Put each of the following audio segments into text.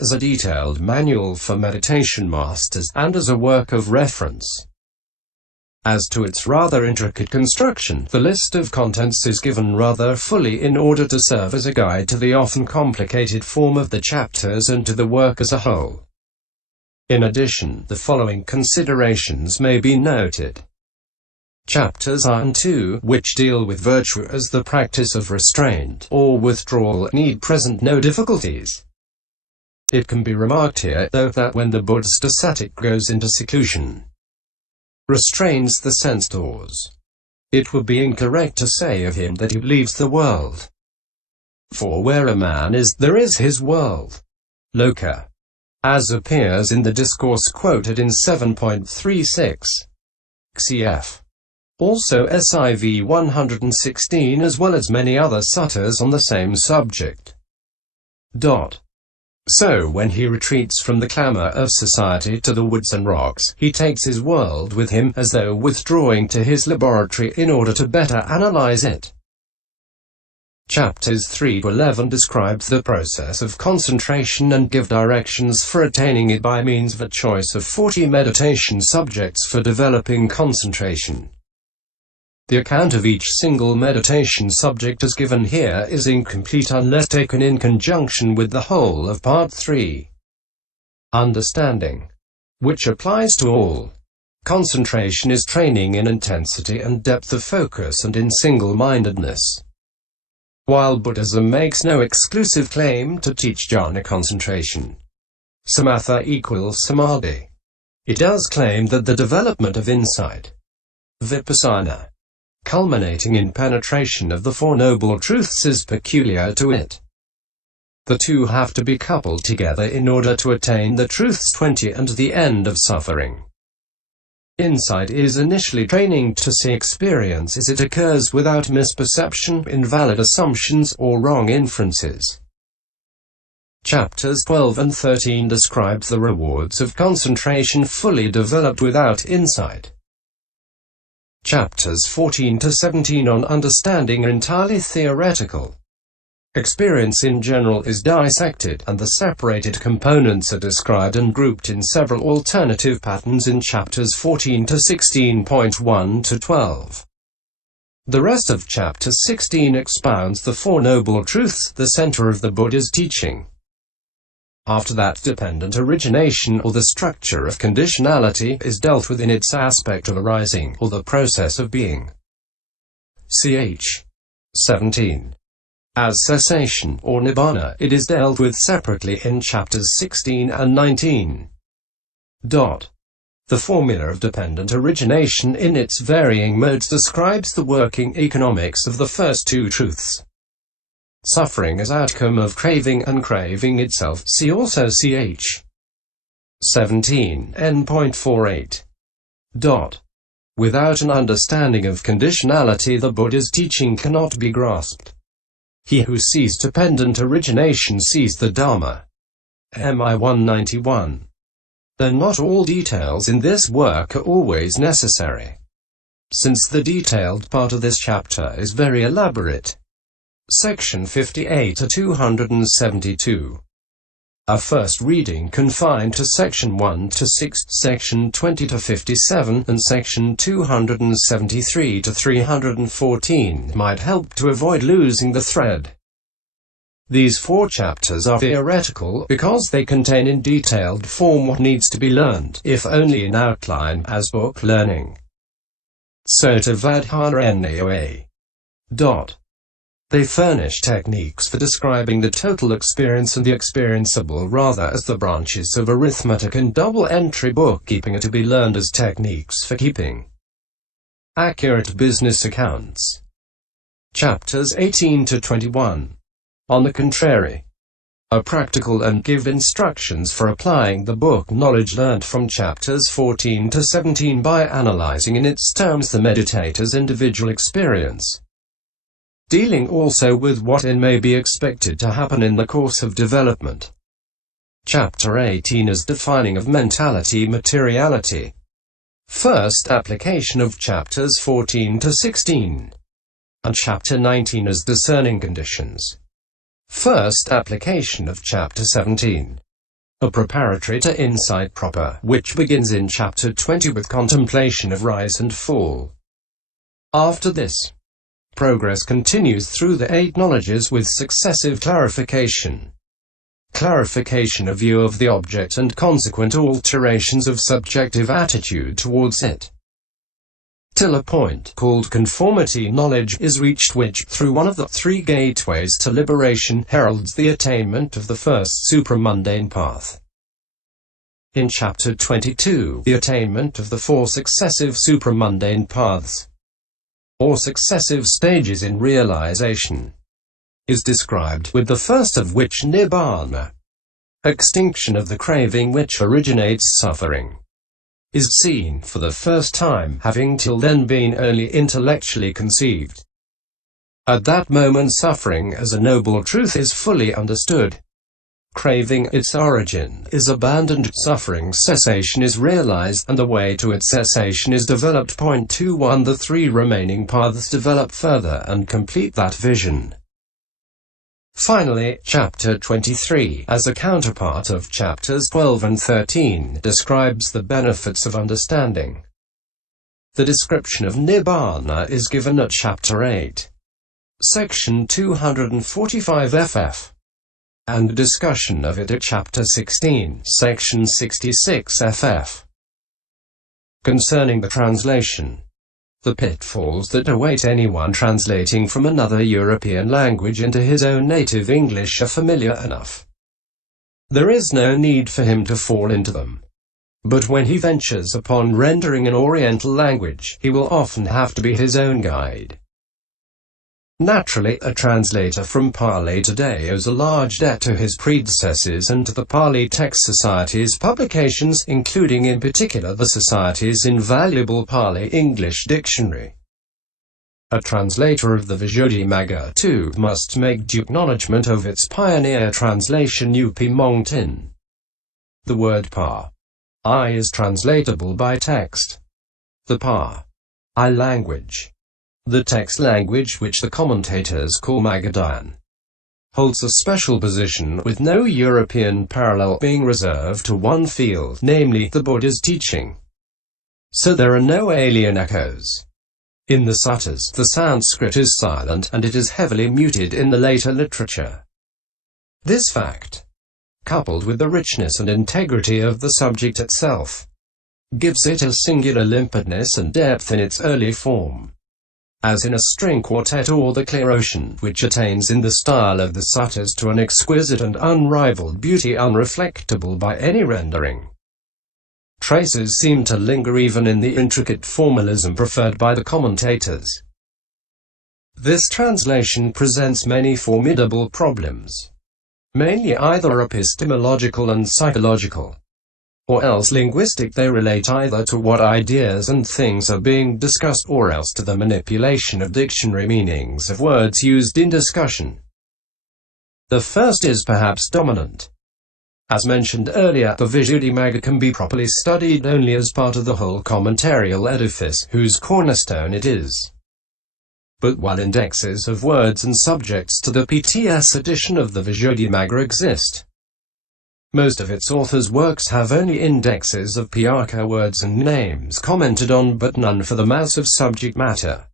as a detailed manual for meditation masters, and as a work of reference. As to its rather intricate construction, the list of contents is given rather fully in order to serve as a guide to the often complicated form of the chapters and to the work as a whole. In addition, the following considerations may be noted. Chapters 1 and 2, which deal with virtue as the practice of restraint or withdrawal, need present no difficulties. It can be remarked here, though, that when the Buddhist ascetic goes into seclusion, restrains the sense doors, it would be incorrect to say of him that he leaves the world. For where a man is, there is his world. Loka. As appears in the discourse quoted in 7.36. cf. Also SIV 116, as well as many other suttas on the same subject. So when he retreats from the clamor of society to the woods and rocks, he takes his world with him, as though withdrawing to his laboratory in order to better analyze it. Chapters 3 to 11 describe the process of concentration and give directions for attaining it by means of a choice of 40 meditation subjects for developing concentration. The account of each single meditation subject as given here is incomplete unless taken in conjunction with the whole of Part 3. Understanding, which applies to all. Concentration is training in intensity and depth of focus and in single-mindedness. While Buddhism makes no exclusive claim to teach jhana concentration, samatha equals samadhi, it does claim that the development of insight, vipassana, culminating in penetration of the Four Noble Truths, is peculiar to it. The two have to be coupled together in order to attain the Truths 20 and the end of suffering. Insight is initially training to see experience as it occurs without misperception, invalid assumptions, or wrong inferences. Chapters 12 and 13 describe the rewards of concentration fully developed without insight. Chapters 14 to 17 on understanding are entirely theoretical. Experience in general is dissected, and the separated components are described and grouped in several alternative patterns in chapters 14 to 16.1 to 12. The rest of chapter 16 expounds the Four Noble Truths, the center of the Buddha's teaching. After that, dependent origination, or the structure of conditionality, is dealt with in its aspect of arising, or the process of being. Ch. 17. As cessation, or nibbana, it is dealt with separately in chapters 16 and 19. The formula of dependent origination in its varying modes describes the working economics of the first two truths. Suffering as outcome of craving and craving itself, see also Ch. 17, n.48. Without an understanding of conditionality, the Buddha's teaching cannot be grasped. He who sees dependent origination sees the Dharma. Mi 191. Though not all details in this work are always necessary, since the detailed part of this chapter is very elaborate. Section 58 to 272. A first reading confined to section 1 to 6, section 20 to 57, and section 273 to 314 might help to avoid losing the thread. These 4 chapters are theoretical because they contain in detailed form what needs to be learned, if only in outline, as book learning. Sota Vadhana Naoa. They furnish techniques for describing the total experience and the experienceable, rather as the branches of arithmetic and double-entry bookkeeping are to be learned as techniques for keeping accurate business accounts. Chapters 18 to 21, on the contrary, are practical and give instructions for applying the book knowledge learnt from chapters 14 to 17 by analyzing in its terms the meditator's individual experience, dealing also with what may be expected to happen in the course of development. Chapter 18 is defining of mentality materiality. First application of chapters 14 to 16. And chapter 19 is discerning conditions. First application of chapter 17. a preparatory to insight proper, which begins in chapter 20 with contemplation of rise and fall. After this, progress continues through the 8 knowledges with successive clarification. Clarification of view of the object and consequent alterations of subjective attitude towards it, till a point called conformity knowledge is reached, which, through one of the 3 gateways to liberation, heralds the attainment of the first supramundane path. In chapter 22, the attainment of the 4 successive supramundane paths, or successive stages in realization, is described, with the first of which, nibbana, extinction of the craving which originates suffering, is seen for the first time, having till then been only intellectually conceived. At that moment suffering as a noble truth is fully understood. Craving, its origin, is abandoned, suffering cessation is realized, and the way to its cessation is developed. Point 21. The 3 remaining paths develop further and complete that vision. Finally, chapter 23, as a counterpart of chapters 12 and 13, describes the benefits of understanding. The description of nibbana is given at chapter 8, section 245 ff. and discussion of it at chapter 16, section 66 ff. Concerning the translation, the pitfalls that await anyone translating from another European language into his own native English are familiar enough. There is no need for him to fall into them. But when he ventures upon rendering an Oriental language, he will often have to be his own guide. Naturally, a translator from Pali today owes a large debt to his predecessors and to the Pali Text Society's publications, including in particular the Society's invaluable Pali English dictionary. A translator of the Visuddhimagga, too, must make due acknowledgement of its pioneer translation Upi Mongtin. The word I is translatable by text. The I language, the text language which the commentators call Magadhan, holds a special position, with no European parallel, being reserved to one field, namely, the Buddha's teaching. So there are no alien echoes. In the suttas, the Sanskrit is silent, and it is heavily muted in the later literature. This fact, coupled with the richness and integrity of the subject itself, gives it a singular limpidness and depth in its early form, as in a string quartet or the clear ocean, which attains in the style of the suttas to an exquisite and unrivaled beauty unreflectable by any rendering. Traces seem to linger even in the intricate formalism preferred by the commentators. This translation presents many formidable problems, mainly either epistemological and psychological, or else linguistic. They relate either to what ideas and things are being discussed, or else to the manipulation of dictionary meanings of words used in discussion. The first is perhaps dominant. As mentioned earlier, the Visuddhimagga can be properly studied only as part of the whole commentarial edifice, whose cornerstone it is. But while indexes of words and subjects to the PTS edition of the Visuddhimagga exist, most of its authors' works have only indexes of Pyaka words and names commented on, but none for the mass of subject matter.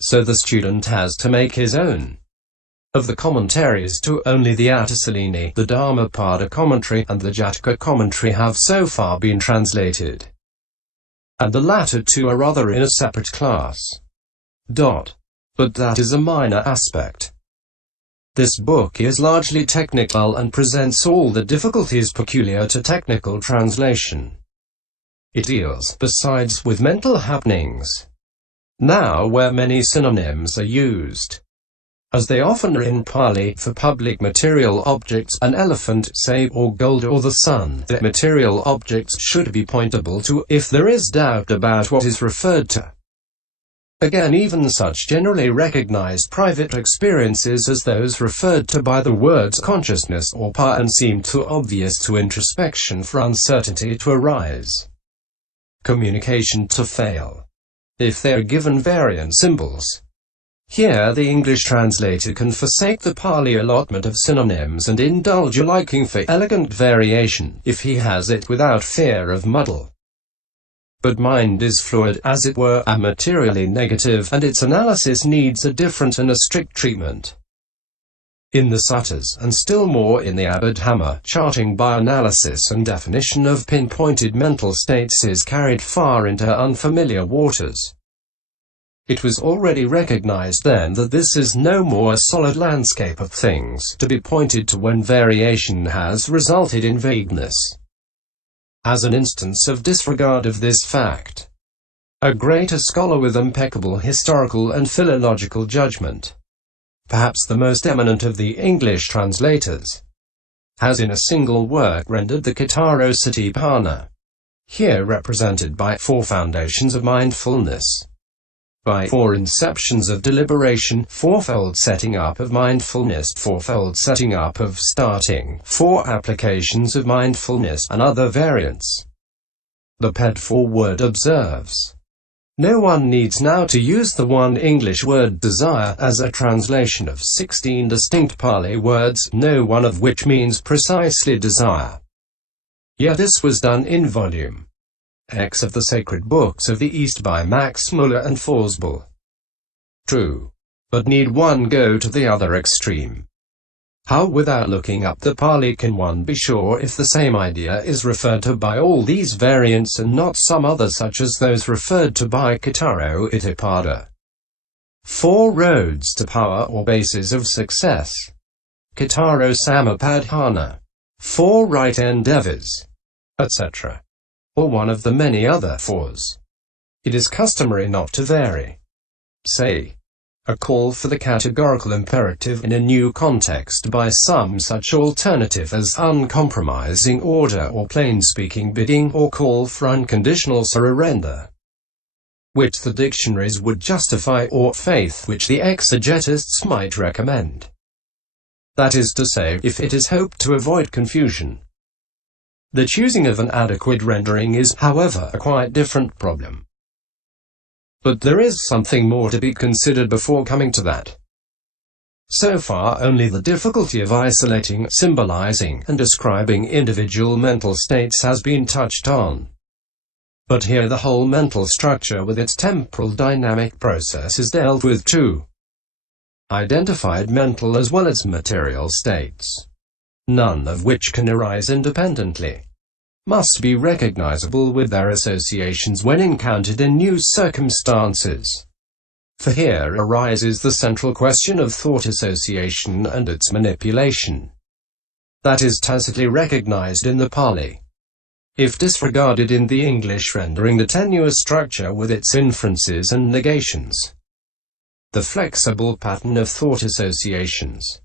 So the student has to make his own. Of the commentaries to only the Attasalini, the Dhammapada commentary, and the Jataka commentary have so far been translated, and the latter two are rather in a separate class. But that is a minor aspect. This book is largely technical and presents all the difficulties peculiar to technical translation. It deals, besides, with mental happenings, now where many synonyms are used, as they often are in Pali, for public material objects, an elephant, say, or gold, or the sun. The material objects should be pointable to, if there is doubt about what is referred to. Again, even such generally recognized private experiences as those referred to by the words consciousness or and seem too obvious to introspection for uncertainty to arise, communication to fail, if they are given variant symbols. Here the English translator can forsake the Pali allotment of synonyms and indulge a liking for elegant variation, if he has it without fear of muddle. But mind is fluid, as it were, and materially negative, and its analysis needs a different and a strict treatment. In the suttas, and still more in the Abhidhamma, charting by analysis and definition of pinpointed mental states is carried far into unfamiliar waters. It was already recognized then that this is no more a solid landscape of things, to be pointed to when variation has resulted in vagueness. As an instance of disregard of this fact, a greater scholar with impeccable historical and philological judgment, perhaps the most eminent of the English translators, has in a single work rendered the Cattaro Satipatthana, here represented by 4 foundations of mindfulness, by 4 inceptions of deliberation, 4-fold setting up of mindfulness, 4-fold setting up of starting, 4 applications of mindfulness, and other variants. The ped forward observes, no one needs now to use the one English word desire as a translation of 16 distinct Pali words, no one of which means precisely desire. Yet this was done in volume X of the Sacred Books of the East by Max Muller and Forsbull. True. But need one go to the other extreme? How, without looking up the Pali, can one be sure if the same idea is referred to by all these variants and not some other such as those referred to by Cattaro Itipada? 4 roads to power or bases of success. Cattaro Samapadhana. 4 right endeavors, etc. Or one of the many other 4s. It is customary not to vary. Say, a call for the categorical imperative in a new context by some such alternative as uncompromising order or plain-speaking bidding, or call for unconditional surrender, which the dictionaries would justify, or faith which the exegetists might recommend. That is to say, if it is hoped to avoid confusion. The choosing of an adequate rendering is, however, a quite different problem. But there is something more to be considered before coming to that. So far, only the difficulty of isolating, symbolizing, and describing individual mental states has been touched on. But here the whole mental structure with its temporal dynamic process is dealt with too. Identified mental as well as material states, none of which can arise independently, must be recognizable with their associations when encountered in new circumstances. For here arises the central question of thought association and its manipulation. That is tacitly recognized in the Pali. If disregarded in the English rendering, the tenuous structure with its inferences and negations, the flexible pattern of thought associations,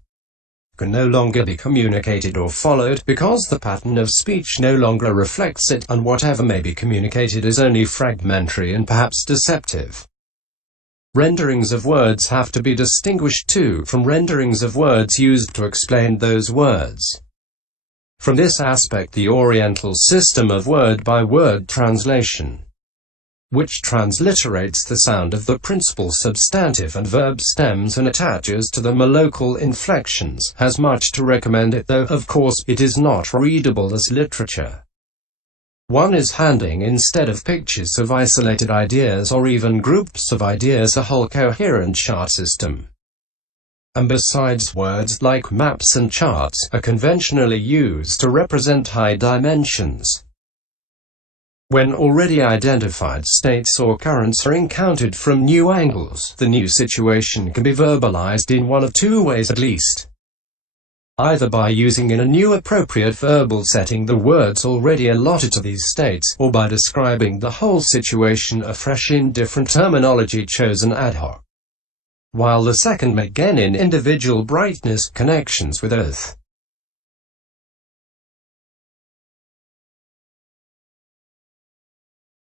can no longer be communicated or followed, because the pattern of speech no longer reflects it, and whatever may be communicated is only fragmentary and perhaps deceptive. Renderings of words have to be distinguished too from renderings of words used to explain those words. From this aspect, the Oriental system of word-by-word translation, which transliterates the sound of the principal substantive and verb stems and attaches to them a local inflections, has much to recommend it, though, of course, it is not readable as literature. One is handing, instead of pictures of isolated ideas or even groups of ideas, a whole coherent chart system. And besides, words like maps and charts are conventionally used to represent high dimensions. When already identified states or currents are encountered from new angles, the new situation can be verbalized in one of 2 ways at least. Either by using in a new appropriate verbal setting the words already allotted to these states, or by describing the whole situation afresh in different terminology chosen ad hoc. While the second may gain in individual brightness, connections with earth,